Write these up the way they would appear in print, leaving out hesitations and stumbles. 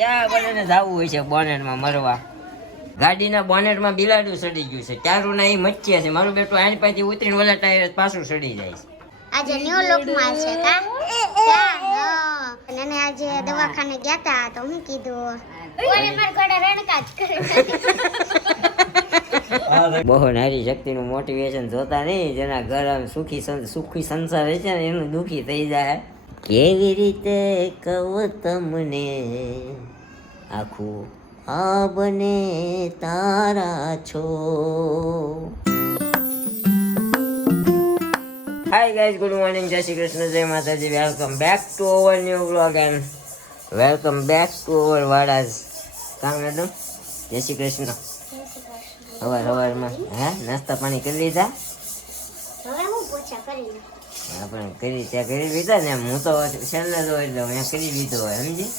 ત્યાં બધાને જવું હોય છે બોનેટમાં મરવા. ગાડીના બોનેટમાં બિલાડું સડી ગયું છે. ચારું ના એ મચ્યા છે. મારું બેટું આની પાછી ઉતરીને ઓલા ટાયર પાછું સડી જાય છે. આજે ન્યુ લુકમાં છે કા અને આજે દવાખાને ગયા તા તો હું કીધું ઓરે માર ઘોડા રણકા જ કરે. બહુ નારી શક્તિનું મોટિવેશન જોતા નહીં. જેના ઘર આમ સુખી સંસાર છે ને એનું દુખી થઈ જાય. કેવી રીતે કહું તમને આખું આ બને તારા છો. હાય ગાઈઝ, ગુડ મોર્નિંગ, જય Shri Krishna, Jai Mataji. Welcome back to our new vlog and welcome back to our વાડાઝ. કામ મેડમ, જય શ્રી કૃષ્ણ. સવારમાં નાસ્તા પાણી કરી લીધા? હવે હું પોછા કરી આપણે ત્યાં કરી લીધા ને. હું તો છેલ્લે ધોઈ દઉં, અહીંયા કરી લીધો હોય સમજી.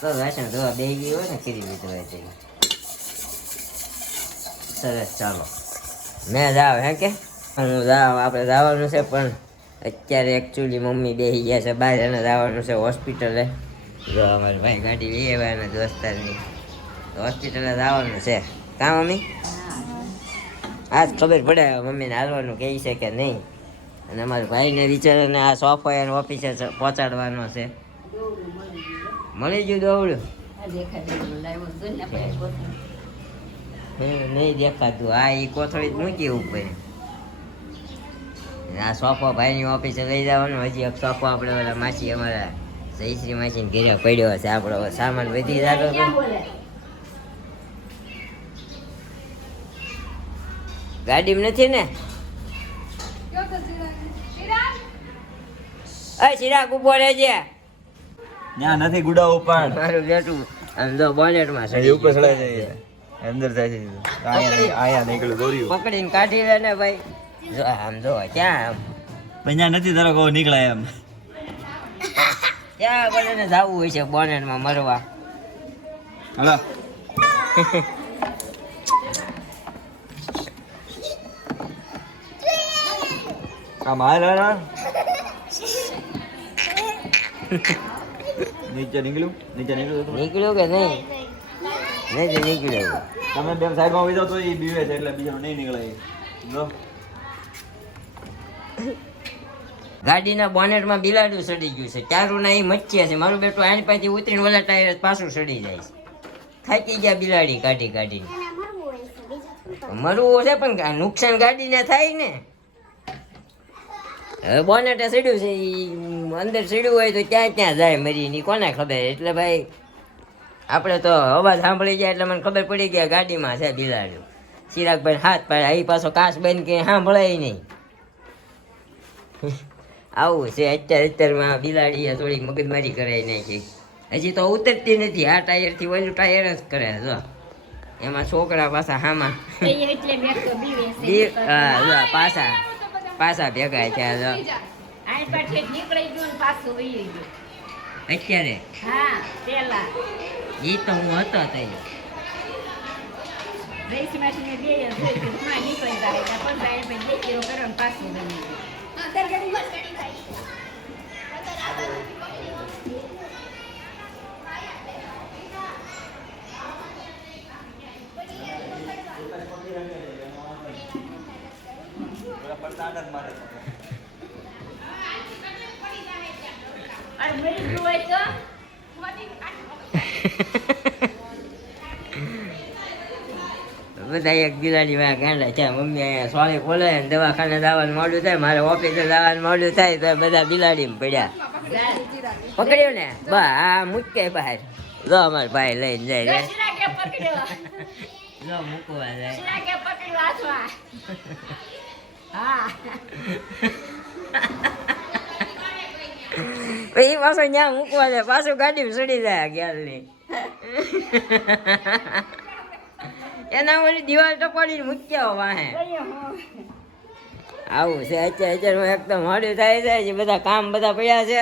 તો વાસણ ધોવા બે ગઈ હોય ને કરી લીધો હોય તે સરસ. ચાલો મેં જાવ હે કે હું જાવ, આપણે જવાનું છે પણ અત્યારે એકચ્યુઅલી મમ્મી બેસી ગયા છે બહાર. એને જવાનું છે હોસ્પિટલે. જો અમારી ભાઈ ગાડી લઈ આવ્યા એના દોસ્તારની, હોસ્પિટલે જવાનું છે. કાં મમ્મી? આજ ખબર પડે મમ્મીને હાલવાનું કહે છે કે નહીં. અને અમારા ભાઈને વિચારીને આ સોફ્ટવેર ઓફિસે પહોંચાડવાનો છે. મળી ગયું દોવડું? નહીં દેખાતું. આ એ કોથળી જ મૂકી ઉપર. આ સોફો ભાઈની ઓફિસે લઈ જવાનો. હજી એક સોફો આપણે ઓલા માસી અમારા જયશ્રી માસીને ઘરે પડ્યો છે. આપણો સામાન વધી જતો હતો. ગાડીમાં નથી ને? ચિરાગ ઉભો રહેજે. ત્યાં નથી ગુડા ઉપર. મારું બેટું આમ જો બોનેટમાં સડી ઉપર ચડાઈ જાય, અંદર જાય છે. આયા નીકળ્યું દોર્યું પકડીને કાઢી લે ને ભાઈ. જો આમ જો ક્યાં આમ પંજા નથી તારો કહો નીકળાય એમ. ક્યાં બધાને જવું હોય છે બોનેટમાં મરવા. હલો આમ હાલ નીચે નીકળ્યું નીકળ્યું કે નહીં? નહીં નીકળ્યું. તમે બે સાઈડમાં ઉભી જાઓ તો એ બીવે છે એટલે બીજાનો નહીં નીકળે. જો ગાડીના બોનેટમાં બિલાડું સડી ગયું છે. ચારું ના એ મચ્યા છે. મારું બેટું આની પાછી ઉતરીને ઓલા ટાયર પાછું સડી જાય છે. થાકી ગયા બિલાડી કાઢી કાઢીને. મરવું છે પણ નુકસાન ગાડીને થાય ને. હવે બોનેટે સીડ્યું છે, અંદર સીડ્યું હોય તો ક્યાં ક્યાં જાય મરીની કોને ખબર. એટલે ભાઈ આપણે તો અવાજ સાંભળી ગયા એટલે મને ખબર પડી ગયા ગાડીમાં છે બિલાડ્યું. ચિરાગભાઈ હાથ પાડ્યા. એ પાછો કાચ બંધ કે સાંભળાય નહીં. આવું છે અત્યારમાં બિલાડીએ થોડીક મગજમારી કરાવી નાખી. હજી તો ઉતરતી નથી. આ ટાયરથી ઓલું ટાયર જ કરે. જો એમાં છોકરા પાછા હામાં પાછા ભેગા થયા. અત્યારે ઈ તો હું હતો તઈ. બધા એક બિલાડી વાળા ગાંડા છે. મમ્મી અહીંયા સોળી ખોલે ને દવાખાને જવાનું મોડું થાય, મારે ઓફિસે જવાનું મોડું થાય તો બધા બિલાડીમાં પડ્યા. પકડ્યું ને બા આ મૂકે બહાર. જો અમારા ભાઈ લઈને જાય જો મૂકવા જાય. પછી પાછો ત્યાં મૂકવા જાય. પાછું ગાડીમાં ચડી જાય ગેલની. એના ઓલી દિવાલ ટપાડીને મૂક્યા વાહે. આવું છે અત્યારે એકદમ મોડું થાય છે. બધા કામ બધા પડ્યા છે.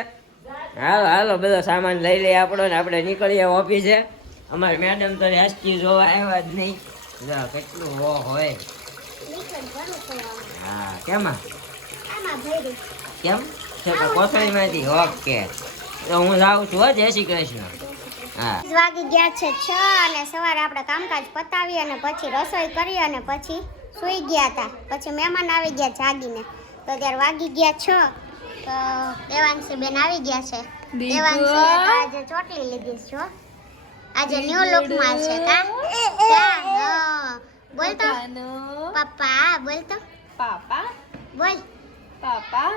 હાલો હાલો બધો સામાન લઈ લઈએ આપણો ને આપણે નીકળીએ ઓફિસે. અમારે મેડમ તો રેસ્ક્યુ જોવા આવ્યા જ નહીં. કેટલું હોય. હા કેમાં કેમ છે? કોથળીમાંથી. ઓકે તો હું જાઉં છું. જય શ્રી કૃષ્ણ. હા વાગી ગયા છે 6 અને સવારે આપણે કામકાજ પતાવી અને પછી રસોઈ કરી અને પછી સૂઈ ગયા હતા. પછી મહેમાન આવી ગયા જાગીને, તો ત્યારે વાગી ગયા 6. તો દેવાંશી બેન આવી ગયા છે. દેવાંશી આજે ચોટલી લીધી છે. આજે ન્યુ લુકમાં છે. બોલ તો પપ્પા, બોલ તો પાપા બોલ પાપા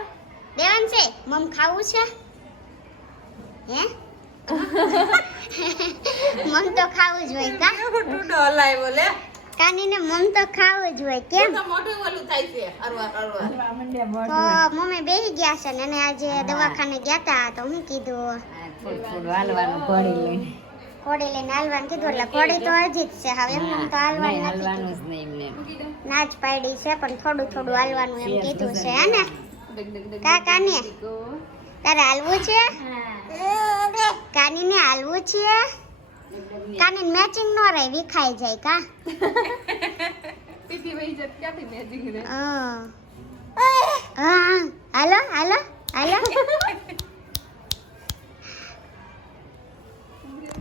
દેવાંશી, મમ ખાવું છે હે? મમ તો ખાવું જ હોય કા ટુડો હલાય બોલે કાનીને મમ તો ખાવું જ હોય કેમ? તો મોઢું ઓલું થાય છે અરવા અરવા તો મમ્મી બેસી ગયા છે ને એને આજે દવાખાને ગયા તા તો હું કીધું ઘોડી લઈને હાલવાનું કીધું એટલે ઘોડી તો હજી જ છે. હવે એમ તો હાલવાનું નથી, ના જ પાડી છે પણ થોડું થોડું હાલવાનું એમ કીધું છે હે ને કાને? તારે હાલવું છે? કાનીને હાલવું છે? કાની મેચિંગ નો રહે, વિખાઈ જાય કા? પીતી વહી જત ક્યાંથી મેજિંગ રે હા હાલો હાલો હાલો.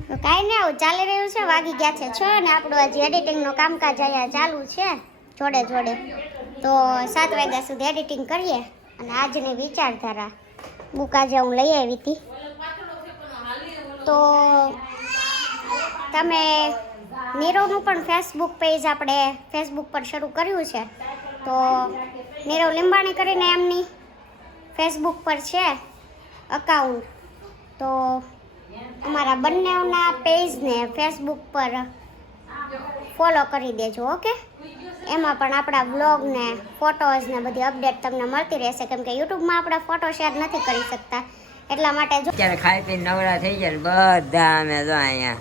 તો કાંઈ નહીં, આવું ચાલી રહ્યું છે. વાગી ગયા છે 6 અને આપણું આજે એડિટિંગનું કામકાજ અહીંયા ચાલુ છે જોડે જોડે. તો 7 વાગ્યા સુધી એડિટિંગ કરીએ. અને આજની વિચારધારા બુક આજે હું લઈ આવી હતી. તો તમે નીરવનું પણ ફેસબુક પેજ આપણે ફેસબુક પર શરૂ કર્યું છે. તો નીરવ લીંબાણી કરીને એમની ફેસબુક પર છે અકાઉન્ટ. તો અમારા બંનેના પેજને ફેસબુક પર ફોલો કરી દેજો. ઓકે, એમાં પણ આપણા વ્લોગ ને ફોટોઝ ને બધી અપડેટ તમને મળતી રહેશે, કેમ કે યુટ્યુબમાં આપણે ફોટો શેર નથી કરી શકતા એટલા માટે. જો અત્યારે ખાઈ પીને નવરા થઈ ગયા ને બધા અમે જો અહીંયા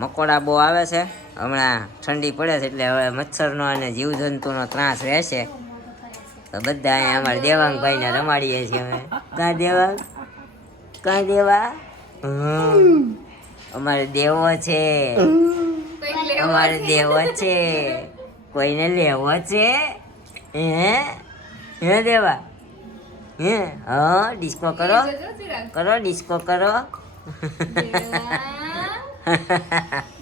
મકોડા બહુ આવે છે. હમણાં ઠંડી પડે છે એટલે હવે મચ્છરનો અને જીવજંતુનો ત્રાસ રહેશે. તો બધા અહીંયા અમારા દેવાંગભાઈને રમાડીએ છીએ અમે. કાં દેવાંગ, કાં દેવા? અમારે દેવો છે, અમારે દેવો છે, કોઈને લેવો છે હે? હે દેવા? હે? હા, ડિસ્કો કરો કરો, ડિસ્કો કરો.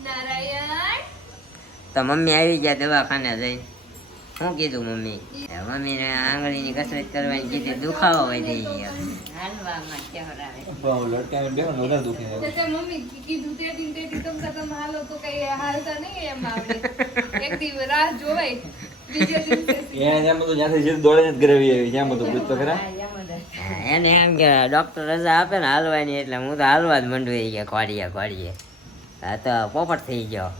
નારાયણ તો મમ્મી આવી ગયા દવાખાને જઈને. શું કીધું મમ્મી? મમ્મીને આંગળીની કસરત કરવાની કીધી, દુખાવો વધી ગયો. લટકાઈને બેહો ને વધારે દુખે. તે મમ્મી કીધું તેથી તમે હાલો તો કઈ હાલતા નહીં એમ આવડે. એક દિવસ રાહ જોવાય બીજે દિવસે જ્યાં બધું જ્યાંથી સીધું દોડે જ ગરવી આવી જ્યાં બધું પૂછતો ખરા. એને એમ કે ડૉક્ટર રજા આપે ને હાલવાની, એટલે હું તો હાલવા જ મંડું એ ગયા ખોડીએ ખોડીએ. હા તો પોપટ થઈ ગયો.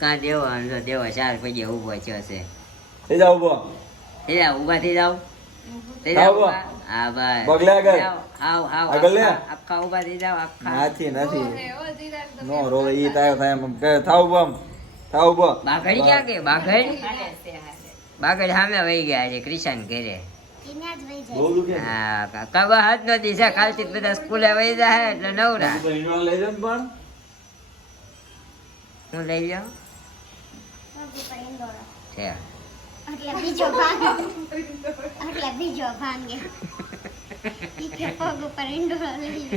કાં દેવો જો દેવો 4 પગે ઊભો થયો છે. થઈ જાવ ઉભો. થઈ જાવ, ઊભા થઈ જાવ. થઈ આવો. જાવ. હા બસ. પગલે આગળ. આવ આવ આગળ લે. આખા ઊભા થઈ જાવ આખા. નથી નથી એવો ધીરાજ તો નો રોવે ઈ તાયો થાય એમ કહે થાવ ઉભો આમ. થાવ ઉભો. બાઘડ ક્યાં ગઈ? બાઘડ બાઘડ સામે વહી ગયા છે ક્રિશાન ઘરે. એને જ વહી જાય. બહુ દુખે ને? હા કબા હાથ નથી છે. કાલથી જ બધા સ્કૂલે વહી જાય એટલે નવરા. ઉપર ઈંડોળા લઈ જાવ ને પણ. હું લઈ જાઉં પગ ઉપર ઈંડોળો. છે. એટલે બીજો ભાંગે. એટલે બીજો ભાંગે. ઈ કે પગ ઉપર ઈંડોળો લઈ લે.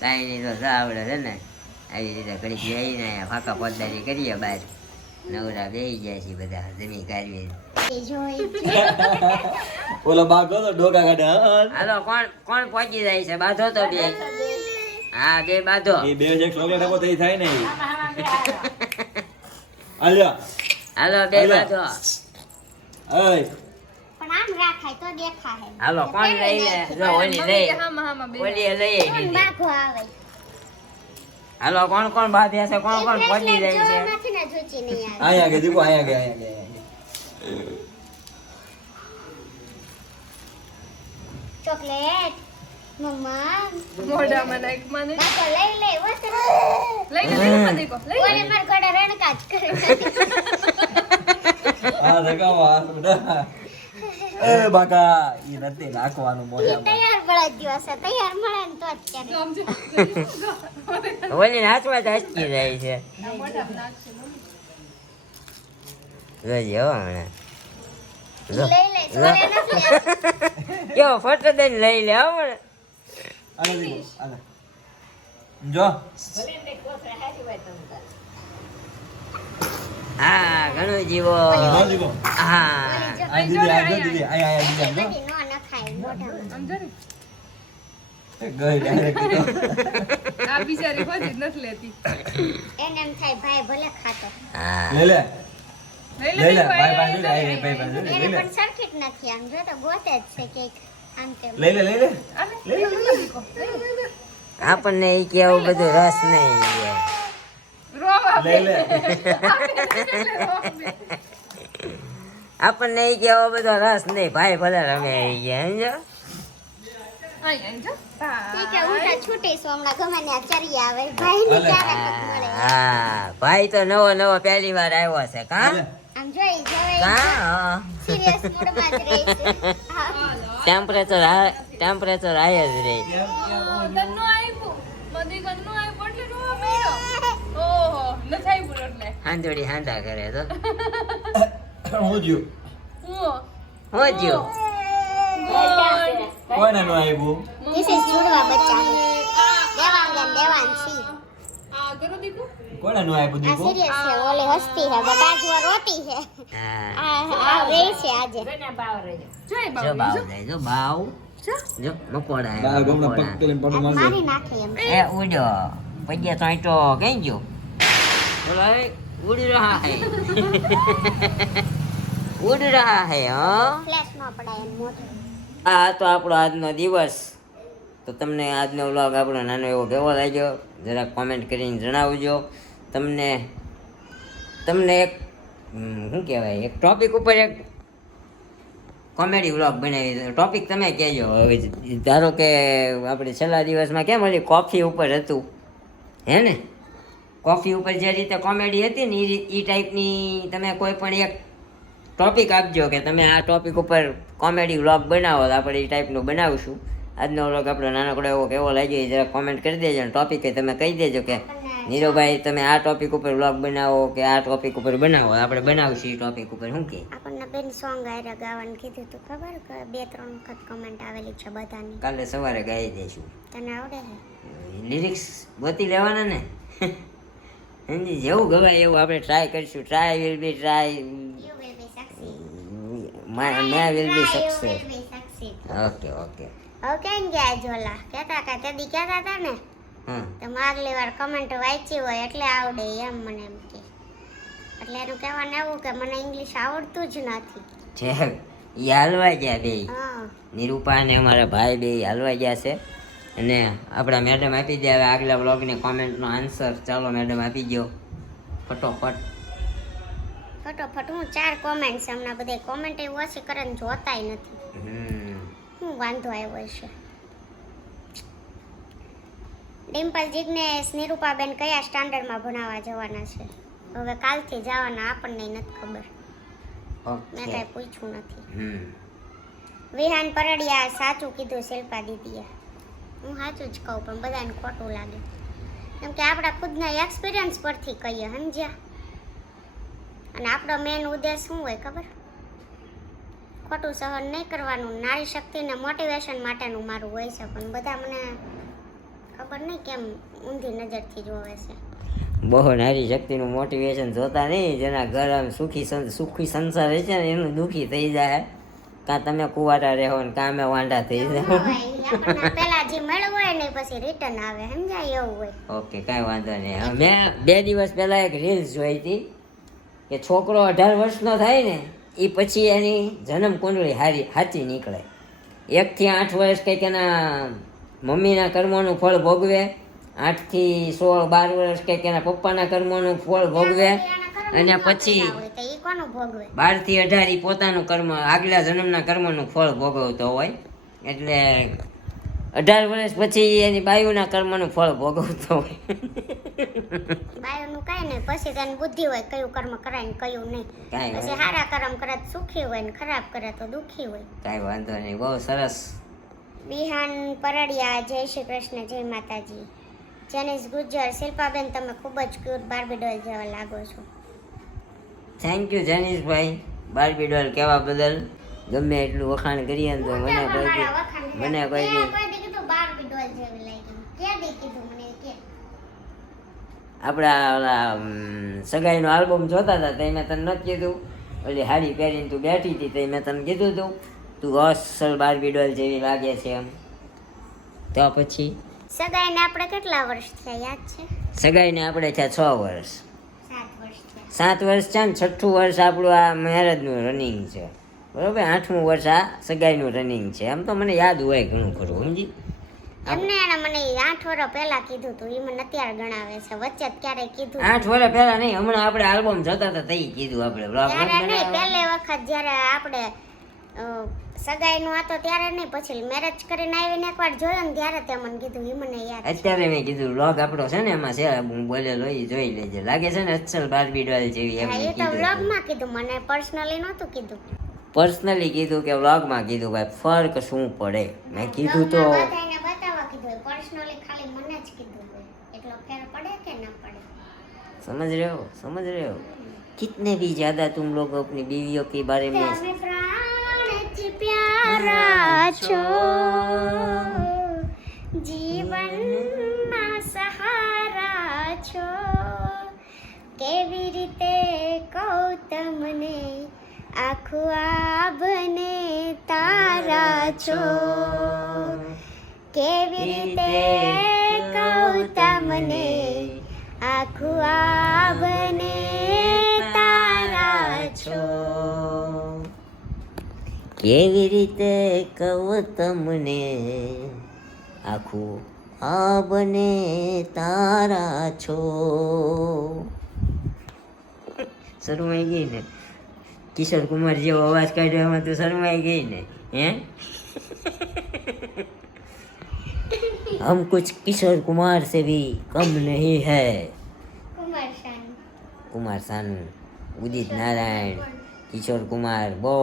કાંઈ નહીં તો જા આવડે છે ને આવી રીતે ઘડીક જઈને ફાંકા પોતદારી કરીએ બહાર. નવરા બેસી જાય છે બધા જમી કાઢવી. એ જોઈ ઓલો બાઘ હતો ડોકા કાઢે હા. હાલો કોણ કોણ પહોંચી જાય છે? બાંધો તો બે. હા બે બાંધો. એ બે એક ચોકલેટ આપો તો ઈ થાય ને ઈ. આલ્યા હાલો બે બાંધો. ઓય પણ આમ રાખાય તો દેખાય. હાલો કોણ લઈ લે? જો ઓલી લઈ હામાં હામાં બે ઓલી લઈ કોણ દીધી. બાઘો આવે? હાલો કોણ કોણ બાંધે છે? કોણ કોણ પહોંચી જાય છે? નથી ને જોચી નહીં આવે. આયા કે દીપો આયા કે ચોકલેટ મમ્મા મોઢામાં નાખ મને બાકો લઈ લે વસ લઈને લઈને દેખો લઈ ઓરે માર ગોડા રણકા જ કરે. આ ધકાવો આ બેટા એ બાકા ઈ નથી નાખવાનું ઈ મોઢામાં. તૈયાર મળે દિવસે તૈયાર મળે ને તો જ કરે. સમજો ઓલી નાચવા તો હસકી જાય છે. મોઢામાં નાખશે જોજે હો હમણાં. ઈ લઈ લે છોડે નથી. કેવો ફોટો દઈને લઈ લે હો હમણાં. આલે દીકુ આલે જો હા ઘણું જીવો જો દીકુ હા આ દીદી આ દીદી આ દીદી બધી નો નખાય મોઢામાં. સમજો ને ગઈ ડાયરેક્ટ આ બિચારી ખોજી જ નથી લેતી એને એમ થાય ભાઈ ભલે ખાતો. હા લે લે લઈ લે લે ભાઈ, ભાઈ ભાઈ ભાઈ ભાઈ એને લે લે પણ સરખી જ નથી આમ જો તો ગોતે જ છે કે આમ તેમ. લે લે લે લે આલે, દીકો. આપણને એ કેવું બધું રસ નહીં રોવા લે લે આપણને એ કેવો બધો રસ નહીં ભાઈ ભલે રમે એ સમજો અહીં જો ઈ કે ઉલટા છૂટીશું હમણાં ગમે ત્યાં ચરી આવે ભાઈની ક્યારેક જ મળે. હા ભાઈ તો નવો પહેલી વાર આવ્યો છે કા આમ જોઈ જવે કા સિરિયસ મોડમાં જ રહે છે. હા. ટેમ્પરેચર હાઈ જ રહે ગન્નું આપ્યું બધી ગન્નું આપ્યું એટલે રોવા મળ્યો ઓહો નથી આપ્યું એટલે હાંજોડી હાંડા કરે તો હું જ્યું હું હું જ્યો કોને નો આવ્યું This is जुड़वा बच्चा है. देवांग and देवांशी. આ કરો દીકુ કોને નો આવ્યું આ દીકુ serious છે ઓલે હસતી है बट आज वो रोती है. હા આ રે છે આજે. જોઈ જો બાબુ બાવ જાય જો બાવ જો મકોડા બા આવ્યા, ગમના પગ મકોડા. કરીને પડો આમ મારજો મારી નાખી એમ. એ ઉડ્યો પગ્યા તો આંટો કઈ ગયો બોલો એ ઉડી રહા હે ઉડ રહા હે હા ફ્લેશ નો પડાય એમ મોઢું. આ તો આપણો આજનો દિવસ તો તમને આજનો વ્લોગ આપણો નાનો એવો કેવો લાગ્યો જરાક કોમેન્ટ કરીને જણાવજો તમને એક શું કહેવાય એક ટોપિક ઉપર એક કોમેડી વ્લોગ બનાવી ટોપિક તમે કહેજો હવે ધારો કે આપણે છેલ્લા દિવસમાં કેમ હતી કોફી ઉપર હતું હે ને કોફી ઉપર જે રીતે કોમેડી હતી ને એ ટાઈપની તમે કોઈ પણ એક ટોપિક આપજો કે તમે આ ટોપિક ઉપર કોમેડી વ્લોગ બનાવો તો આપણે એ ટાઈપનું બનાવશું આજનો વ્લોગ આપણો નાનકડો એવો કેવો લાગ્યો એ જરા કોમેન્ટ કરી દેજો અને ટોપિક તમે કહી દેજો કે નીરવભાઈ તમે આ ટોપિક ઉપર વ્લોગ બનાવો કે આ ટોપિક ઉપર બનાવો આપણે બનાવશું એ ટોપિક ઉપર શું કે આપણને બેન સોંગ આયરા ગાવાનું કીધું તું ખબર કે 2-3 વખત કમેન્ટ આવેલી છે બધાની. કાલે સવારે ગાઈ દઈશું તને આવડે છે? લિરિક્સ ગોતી લેવાના ને સમજી જેવું ગવાય એવું આપણે ટ્રાય કરીશું try will be try You will be succeed. મેં will be You success will be succeed. Okay okay હવે કેમ ગયા ઝોલા કહેતા કે તે દી કહેતા હતા ને હા તો આગલી વાર કમેન્ટ વાંચી હોય એટલે આવડે એમ મને એમ કે એટલે એનું કહેવાનું એવું કે મને ઇંગ્લિશ આવડતું જ નથી. છે એ હાલવા ગયા બે હા નિરૂપા અને અમારા ભાઈ બે હાલવા ગયા છે અને આપણા મેડમ આપી દે હવે આગલા બ્લોગની કોમેન્ટનો આન્સર ચાલો મેડમ આપી ગયો ફટોફટ ફટોફટ હું 4 કોમેન્ટ્સ હમણાં બધે કોમેન્ટ એવું ઓછી કરે ને જોતાય નથી. હું વાંધો આવ્યો છે. ડિમ્પલ જિગ્નેશ નિરૂપાબેન કયા સ્ટાન્ડર્ડમાં ભણાવવા જવાના છે? હવે કાલથી જવાના આપણને નથી ખબર. મેં ઓકે કાંઈ પૂછ્યું નથી. વિહાન પરડિયા સાચું કીધું શિલ્પા દીદીએ. હું સાચું જ કહું પણ બધાને ખોટું લાગે કેમ કે આપણા ખુદના એક્સપિરિયન્સ પરથી કહીએ સમજ્યા. અને આપણો મેન ઉદ્દેશ શું હોય ખબર? ખોટું સહન નહીં કરવાનું. નારી શક્તિને મોટિવેશન માટેનું મારું હોય છે પણ બધા મને ખબર નહીં કેમ ઊંધી નજરથી જોવે છે. બહુ નારી શક્તિનું મોટિવેશન જોતા નહીં જેના ઘર આમ સુખી સંસાર રહે છે ને એનું દુઃખી થઈ જાય કાં તમે કુવારા રહો ને કાં અમે વાંઢા થઈ જાઓ આપણને પેલા જે મળ્યું હોય ને પછી રિટર્ન આવે સમજાય એવું હોય. ઓકે કાંઈ વાંધો નહીં મેં 2 દિવસ પહેલાં એક રીલ્સ જોઈ હતી કે છોકરો 18 વર્ષનો થાય ને એ પછી એની જન્મ કુંડળી સાચી નીકળે 1 થી 8 વર્ષ કંઈક એના મમ્મીના કર્મોનું ફળ ભોગવે 8 થી 16 12 વર્ષ કંઈક એના પપ્પાના કર્મોનું ફળ ભોગવે અને પછી તો એ કોનું ભોગવે? 12 થી 18 ઈ પોતાનું કર્મ આગલા જન્મના કર્મનું ફળ ભોગવતો હોય એટલે 18 વર્ષ પછી એની બાયુના કર્મનું ફળ ભોગવતો હોય બાયોનું કાંઈ નહીં પછી તેને બુદ્ધિ હોય કયું કર્મ કરાય ને કયું નહીં. કાંઈ પછી સારા કર્મ કરે તો સુખી હોય ને ખરાબ કરે તો દુઃખી હોય. કાંઈ વાંધો નહીં બહુ સરસ વિહાન પરડિયા જય શ્રી કૃષ્ણ જય માતાજી. જેનિસ ગુજ્જર શિલ્પાબેન તમે ખૂબ જ ક્યુટ બાર્બી ડોલ જેવા લાગો છો. થેન્ક યુ જનીશભાઈ બાર્બી ડોલ કહેવા બદલ ગમે એટલું વખાણ કરીએ ને તો મને કોઈ દી કીધું બાર્બી ડોલ જેવી લાગી. ક્યાં દી કીધું મને કે? આપણા ઓલા સગાઈનો આલ્બમ જોતા હતા તે મેં તને નથી કીધું, ઓલી હાડી પહેરીને તું બેઠી હતી તે મેં તને કીધું તું અસલ બાર્બી ડોલ જેવી લાગે છે એમ. તો પછી સગાઈને આપણે કેટલા વર્ષ થયા યાદ છે? સગાઈને આપણે થયા 6 વર્ષ. 7 વર્ષ થયા. 7 વર્ષ છે ને 6ઠું વર્ષ આપણું આ મેરેજનું રનિંગ છે, બરોબર. 8મું વર્ષ આ સગાઈનું રનિંગ છે. એમ તો મને યાદ હોય ઘણું ખરું, સમજી. એમને એને મને 8 વર્ષ પહેલા કીધું તું, એ મને અત્યારે ગણાવે છે. વચ્ચે જ ક્યારેય કીધું 8 વર્ષ પહેલા નહીં, હમણાં આપણે આલ્બમ જોતા હતા તઈ કીધું આપણે બ્લોગ ત્યારે નહીં, પહેલી વખત જ્યારે આપણે સગાઈનું હતો ત્યારે નહીં, પછી મેરેજ કરીને આવીને એકવાર જોયો ને ત્યારે તે મને કીધું. એ મને યાદ છે. અત્યારે મેં કીધું બ્લોગ આપણો છે ને એમાં છે હું બોલેલો એ જોઈ લેજે. લાગે છે ને અસલ બાર્બી ડોલ જેવી એમ હા, એ તો કીધું. વ્લોગમાં કીધું, મને પર્સનલી નહોતું કીધું. પર્સનલી કીધું કે વ્લોગમાં કીધું ભાઈ ફરક શું પડે. મેં કીધું તો વ્લોગમાં બધાને બતાવવા કીધું, પર્સનલી ખાલી મને જ કીધું હોય. એટલો ફેર પડે કે ન પડે? समझ रहे हो कितने भी ज्यादा तुम लोग अपनी बीवियों के बारे में તમે પ્રાણથી પ્યારા છો, જીવનના સહારા છો. કેવી રીતે કહું તમને, આખું આભને તારા છો. કેવી રીતે કહું તમને, આખું આભને તારા છો. કેવી રીતે કહું તમને, આખું આ બને તારા છો. શરમાઈ ગઈ ને? કિશોર કુમાર જેવો અવાજ કાઢ્યો એમાં તું શરમાઈ ગઈ ને? હે हम कुछ किशोर कुमार से भी कम नहीं है. कुमार सानू, उदित नारायण, किशोर कुमार બહુ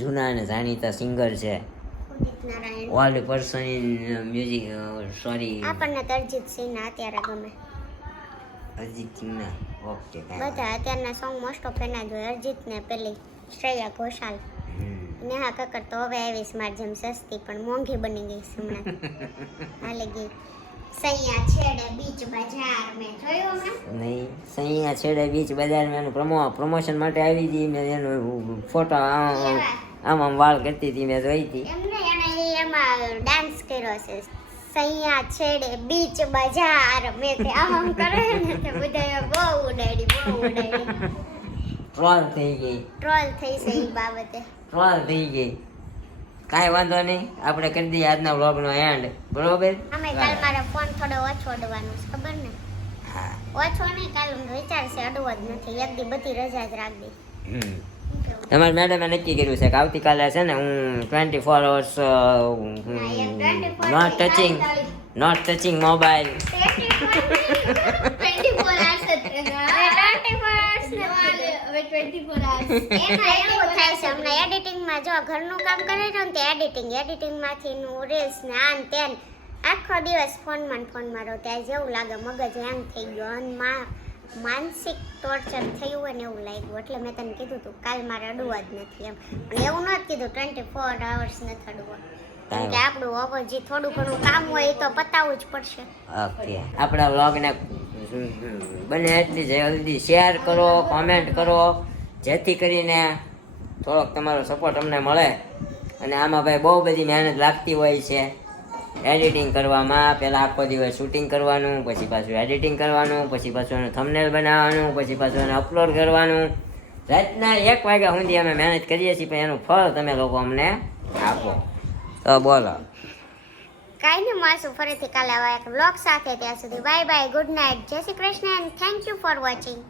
જૂના ને જાણીતા સિંગર છે. Udit Narayan. All person in music sorry આપણને તો અરિજીત સિંહ ના અત્યારે ગમે અરિજીત સિંહના. ઓકે બધા અત્યારના સોંગ મોસ્ટ ઓફ એના જ હોય. અરિજીત ને પેલી શ્રેયા ઘોષાલ, નેહા કક્કર તો હવે આવી સ્માર્ટ જેમ સસ્તી પણ મોંઘી બની ગઈ છે હમણાં. હાલી ગઈ સૈયા છેડે બીચ બજાર, મેં જોયું હમણાં. નહીં, સૈયા છેડે બીચ બજારમાં એનું પ્રમોશન માટે આવી હતી. મેં એનો ફોટો આમ વાળ કરતી હતી, મેં જોઈ હતી. એમને એને એમાં ડાન્સ કર્યો છે, સૈયા છેડે બીચ બજાર. મેં તે આમ કરે ને તે બધાએ બહુ ઉડાડી. ટ્રોલ થઈ ગઈ છે એ બાબતે. ટ્રોલ થઈ ગઈ. કાંઈ વાંધો નહીં, આપણે કરી દઈએ આજના વ્લોગનો એન્ડ, બરોબર. અમે કાલ મારે ફોન થોડો ઓછો અડવાનો છે, ખબર ને? હા. ઓછો નહીં, કાલ હું વિચાર છે અડવો જ નથી. એક દી બધી રજા જ રાખી દઈ. તમારી મેડમે નક્કી કર્યું છે કે આવતીકાલે છે ને હું 24 hours not touching mobile. 24 hours. એમાં એવું થાય છે હમણાં એડિટિંગમાં, જો ઘરનું કામ કરે છે ને તે એડિટિંગમાંથી નું રીલ્સ ને આન તેન, આખો દિવસ ફોનમાં રહો ત્યાં જેવું લાગે મગજ હેંગ થઈ ગયો અને માનસિક ટોર્ચર થયું હોય ને એવું લાગ્યું. એટલે મેં તને કીધું તું કાલ મારે અડવા જ નથી એમ. પણ એવું નથી કીધું 24 hours નથી અડવા, કેમ કે આપણું હવે જે થોડું ઘણું કામ હોય એ તો પતાવવું જ પડશે. ઓકે, આપણા વ્લોગને બને એટલી જલ્દી શેર કરો, કોમેન્ટ કરો, જેથી કરીને થોડોક તમારો સપોર્ટ અમને મળે. અને આમાં ભાઈ બહુ બધી મહેનત લાગતી હોય છે એડિટિંગ કરવામાં. પહેલાં આખો દિવસ શૂટિંગ કરવાનું, પછી પાછું એડિટિંગ કરવાનું, પછી પાછું એનું થંબનેલ બનાવવાનું, પછી પાછું એને અપલોડ કરવાનું. રાતના 1 વાગ્યા સુધી અમે મહેનત કરીએ છીએ, પણ એનું ફળ તમે લોકો અમને આપો. તો બોલો. કાંઈ નહીં, મળશું ફરીથી કાલે આવા એક વ્લોગ સાથે. ત્યાં સુધી બાય બાય, ગુડ નાઇટ, જય Shri Krishna and thank you for watching.